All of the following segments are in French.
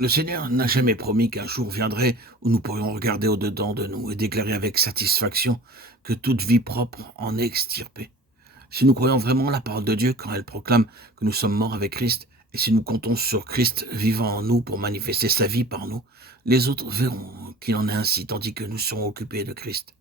Le Seigneur n'a jamais promis qu'un jour viendrait où nous pourrions regarder au-dedans de nous et déclarer avec satisfaction que toute vie propre en est extirpée. Si nous croyons vraiment la parole de Dieu quand elle proclame que nous sommes morts avec Christ, et si nous comptons sur Christ vivant en nous pour manifester sa vie par nous, les autres verront qu'il en est ainsi, tandis que nous serons occupés de Christ.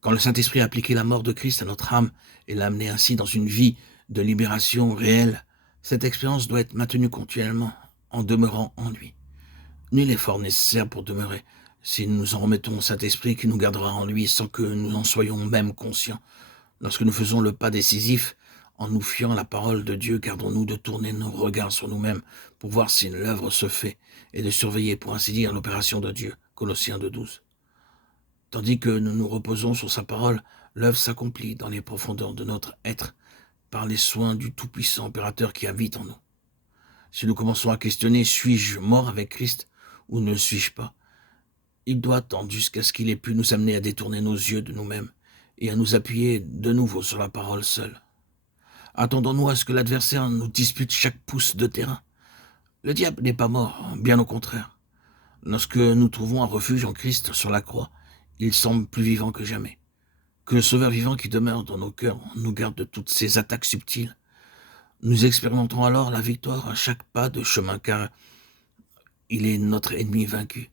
Quand le Saint-Esprit a appliqué la mort de Christ à notre âme et l'a amené ainsi dans une vie de libération réelle, cette expérience doit être maintenue continuellement en demeurant en lui. Nul effort nécessaire pour demeurer, si nous nous en remettons au Saint-Esprit qui nous gardera en lui sans que nous en soyons même conscients. Lorsque nous faisons le pas décisif, en nous fiant à la parole de Dieu, gardons-nous de tourner nos regards sur nous-mêmes pour voir si l'œuvre se fait et de surveiller, pour ainsi dire, l'opération de Dieu. Colossiens 2,12. Tandis que nous nous reposons sur sa parole, l'œuvre s'accomplit dans les profondeurs de notre être par les soins du Tout-Puissant opérateur qui habite en nous. Si nous commençons à questionner « suis-je mort avec Christ ou ne le suis-je pas ?» il doit attendre jusqu'à ce qu'il ait pu nous amener à détourner nos yeux de nous-mêmes et à nous appuyer de nouveau sur la parole seule. Attendons-nous à ce que l'adversaire nous dispute chaque pouce de terrain? Le diable n'est pas mort, bien au contraire. Lorsque nous trouvons un refuge en Christ sur la croix, il semble plus vivant que jamais. Que le Sauveur vivant qui demeure dans nos cœurs nous garde de toutes ces attaques subtiles. Nous expérimenterons alors la victoire à chaque pas de chemin, car il est notre ennemi vaincu.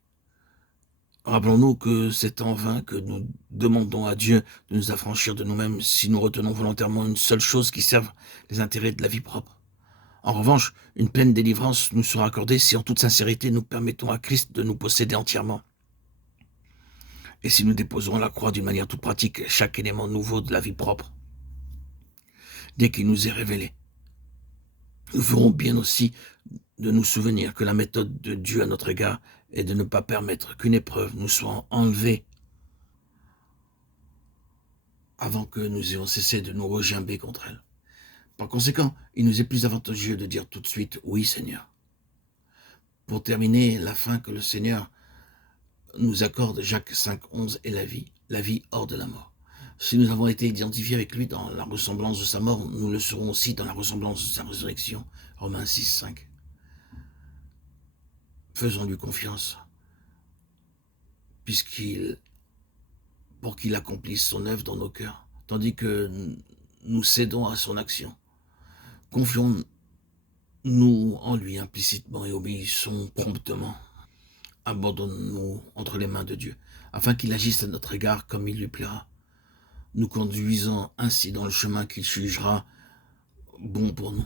Rappelons-nous que c'est en vain que nous demandons à Dieu de nous affranchir de nous-mêmes si nous retenons volontairement une seule chose qui serve les intérêts de la vie propre. En revanche, une pleine délivrance nous sera accordée si en toute sincérité nous permettons à Christ de nous posséder entièrement. Et si nous déposons à la croix d'une manière toute pratique chaque élément nouveau de la vie propre, dès qu'il nous est révélé, nous ferons bien aussi de nous souvenir que la méthode de Dieu à notre égard est de ne pas permettre qu'une épreuve nous soit enlevée avant que nous ayons cessé de nous regimber contre elle. Par conséquent, il nous est plus avantageux de dire tout de suite « Oui, Seigneur ». Pour terminer, la fin que le Seigneur nous accorde, Jacques 5,11, est la vie hors de la mort. Si nous avons été identifiés avec lui dans la ressemblance de sa mort, nous le serons aussi dans la ressemblance de sa résurrection, Romains 6,5. Faisons-lui confiance, pour qu'il accomplisse son œuvre dans nos cœurs, tandis que nous cédons à son action. Confions-nous en lui implicitement et obéissons promptement. Abandonnons-nous entre les mains de Dieu, afin qu'il agisse à notre égard comme il lui plaira, nous conduisant ainsi dans le chemin qu'il jugera bon pour nous.